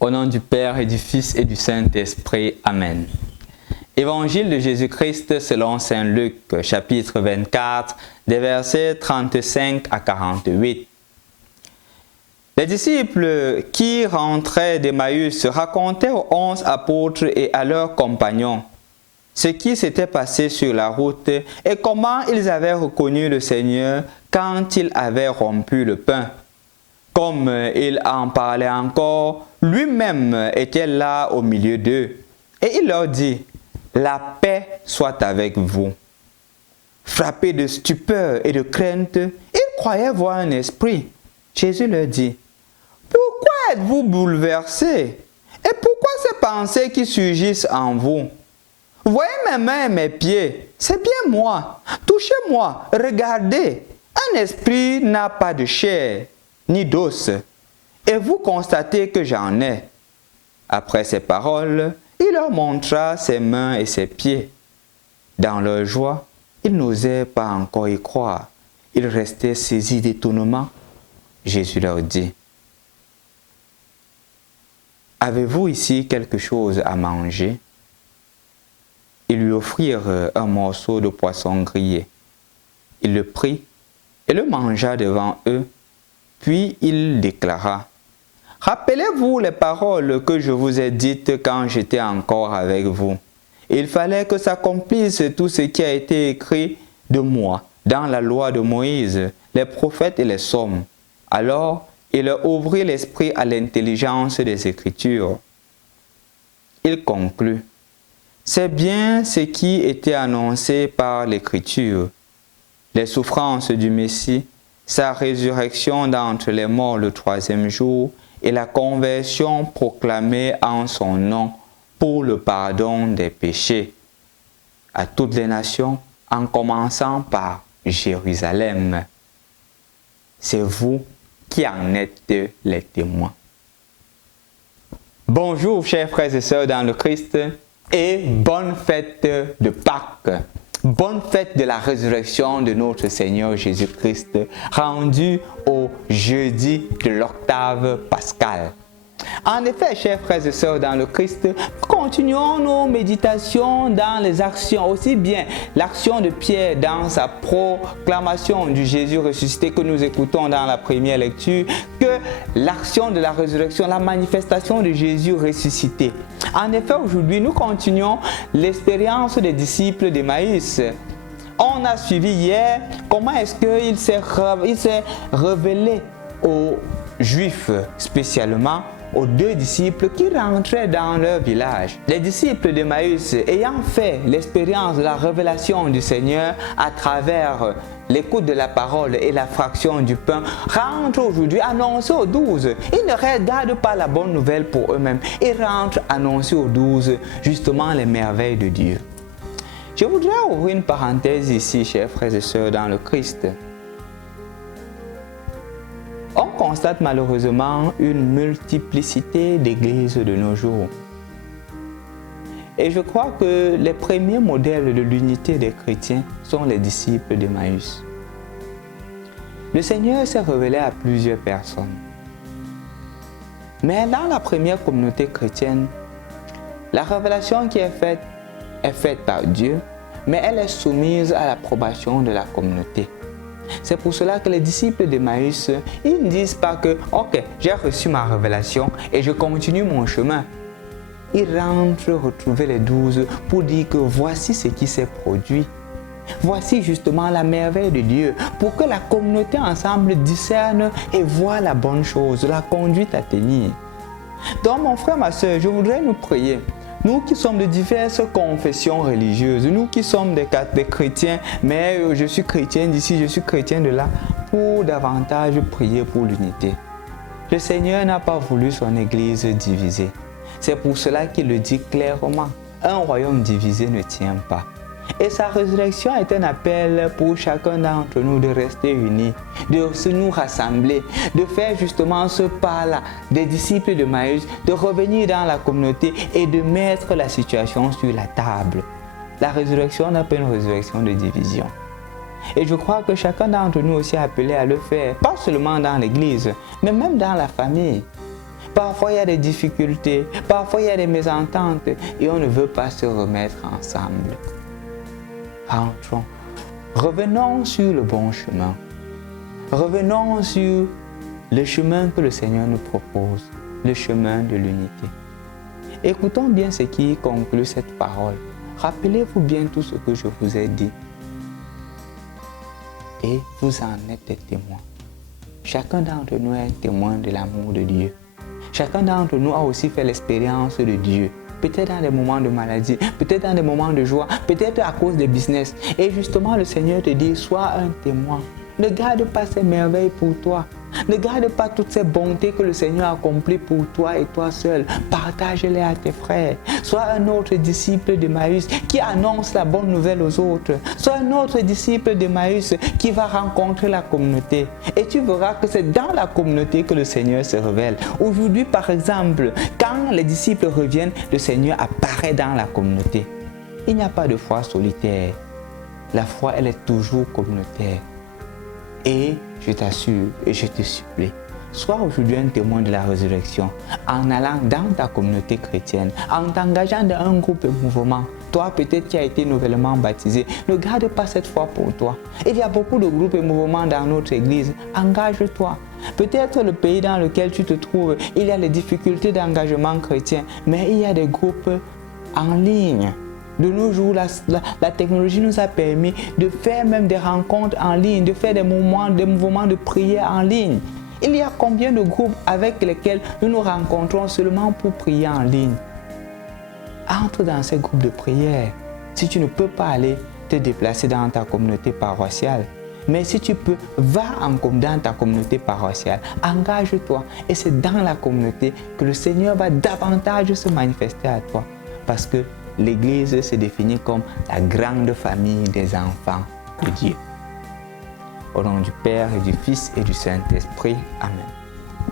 Au nom du Père et du Fils et du Saint-Esprit. Amen. Évangile de Jésus-Christ selon Saint Luc, chapitre 24, des versets 35 à 48. Les disciples qui rentraient d'Emmaüs racontaient aux 11 apôtres et à leurs compagnons ce qui s'était passé sur la route et comment ils avaient reconnu le Seigneur quand il avait rompu le pain. Comme il en parlait encore, lui-même était là au milieu d'eux. Et il leur dit, « La paix soit avec vous. » Frappés de stupeur et de crainte, ils croyaient voir un esprit. Jésus leur dit, « Pourquoi êtes-vous bouleversés? Et pourquoi ces pensées qui surgissent en vous? Voyez mes mains et mes pieds, c'est bien moi. Touchez-moi, regardez. Un esprit n'a pas de chair ni d'os, et vous constatez que j'en ai. » Après ces paroles, il leur montra ses mains et ses pieds. Dans leur joie, ils n'osaient pas encore y croire. Ils restaient saisis d'étonnement. Jésus leur dit, « Avez-vous ici quelque chose à manger? » Ils lui offrirent un morceau de poisson grillé. Il le prit et le mangea devant eux. Puis il déclara, « Rappelez-vous les paroles que je vous ai dites quand j'étais encore avec vous. Il fallait que s'accomplisse tout ce qui a été écrit de moi dans la loi de Moïse, les prophètes et les psaumes. » Alors, il leur ouvrit l'esprit à l'intelligence des Écritures. Il conclut, « C'est bien ce qui était annoncé par l'Écriture. Les souffrances du Messie, sa résurrection d'entre les morts le troisième jour et la conversion proclamée en son nom pour le pardon des péchés à toutes les nations, en commençant par Jérusalem. C'est vous qui en êtes les témoins. » Bonjour chers frères et sœurs dans le Christ et bonne fête de Pâques. Bonne fête de la résurrection de notre Seigneur Jésus-Christ, rendue au jeudi de l'octave pascale. En effet, chers frères et sœurs dans le Christ, continuons nos méditations dans les actions, aussi bien l'action de Pierre dans sa proclamation du Jésus ressuscité que nous écoutons dans la première lecture, que l'action de la résurrection, la manifestation de Jésus ressuscité. En effet, aujourd'hui, nous continuons l'expérience des disciples d'Emmaüs. On a suivi hier comment est-ce qu'il s'est révélé aux Juifs, spécialement aux deux disciples qui rentraient dans leur village. Les disciples d'Emmaüs, ayant fait l'expérience de la révélation du Seigneur à travers l'écoute de la parole et la fraction du pain, rentrent aujourd'hui annoncer aux 12. Ils ne regardent pas la bonne nouvelle pour eux-mêmes. Ils rentrent annoncer aux 12 justement les merveilles de Dieu. Je voudrais ouvrir une parenthèse ici, chers frères et sœurs dans le Christ. On constate malheureusement une multiplicité d'églises de nos jours. Et je crois que les premiers modèles de l'unité des chrétiens sont les disciples d'Emmaüs. Le Seigneur s'est révélé à plusieurs personnes. Mais dans la première communauté chrétienne, la révélation qui est faite par Dieu, mais elle est soumise à l'approbation de la communauté. C'est pour cela que les disciples d'Emmaüs, ils ne disent pas que « Ok, j'ai reçu ma révélation et je continue mon chemin ». Ils rentrent retrouver les 12 pour dire que voici ce qui s'est produit. Voici justement la merveille de Dieu pour que la communauté ensemble discerne et voit la bonne chose, la conduite à tenir. Donc mon frère, ma soeur, je voudrais nous prier. Nous qui sommes de diverses confessions religieuses, nous qui sommes des chrétiens, mais je suis chrétien d'ici, je suis chrétien de là, pour davantage prier pour l'unité. Le Seigneur n'a pas voulu son Église divisée. C'est pour cela qu'il le dit clairement. Un royaume divisé ne tient pas. Et sa résurrection est un appel pour chacun d'entre nous de rester unis, de se nous rassembler, de faire justement ce pas-là des disciples de Maïs, de revenir dans la communauté et de mettre la situation sur la table. La résurrection n'est pas une résurrection de division. Et je crois que chacun d'entre nous aussi est appelé à le faire, pas seulement dans l'église, mais même dans la famille. Parfois, il y a des difficultés. Parfois, il y a des mésententes. Et on ne veut pas se remettre ensemble. Rentrons. Revenons sur le bon chemin. Revenons sur le chemin que le Seigneur nous propose. Le chemin de l'unité. Écoutons bien ce qui conclut cette parole. Rappelez-vous bien tout ce que je vous ai dit. Et vous en êtes des témoins. Chacun d'entre nous est témoin de l'amour de Dieu. Chacun d'entre nous a aussi fait l'expérience de Dieu. Peut-être dans des moments de maladie, peut-être dans des moments de joie, peut-être à cause des business. Et justement, le Seigneur te dit, sois un témoin. Ne garde pas ces merveilles pour toi. Ne garde pas toutes ces bontés que le Seigneur a accomplies pour toi et toi seul. Partage-les à tes frères. Sois un autre disciple d'Emmaüs qui annonce la bonne nouvelle aux autres. Sois un autre disciple d'Emmaüs qui va rencontrer la communauté. Et tu verras que c'est dans la communauté que le Seigneur se révèle. Aujourd'hui, par exemple, quand les disciples reviennent, le Seigneur apparaît dans la communauté. Il n'y a pas de foi solitaire. La foi, elle est toujours communautaire. Et je t'assure et je te supplie, sois aujourd'hui un témoin de la résurrection en allant dans ta communauté chrétienne, en t'engageant dans un groupe de mouvement. Toi, peut-être qui as été nouvellement baptisé, ne garde pas cette foi pour toi. Il y a beaucoup de groupes et mouvements dans notre église. Engage-toi. Peut-être le pays dans lequel tu te trouves, il y a des difficultés d'engagement chrétien, mais il y a des groupes en ligne. De nos jours, la technologie nous a permis de faire même des rencontres en ligne, de faire des mouvements de prière en ligne. Il y a combien de groupes avec lesquels nous nous rencontrons seulement pour prier en ligne? Entre dans ces groupes de prière. Si tu ne peux pas aller te déplacer dans ta communauté paroissiale, mais si tu peux, va dans ta communauté paroissiale, engage-toi. Et c'est dans la communauté que le Seigneur va davantage se manifester à toi. Parce que l'Église se définit comme la grande famille des enfants de Dieu. Au nom du Père et du Fils et du Saint-Esprit. Amen.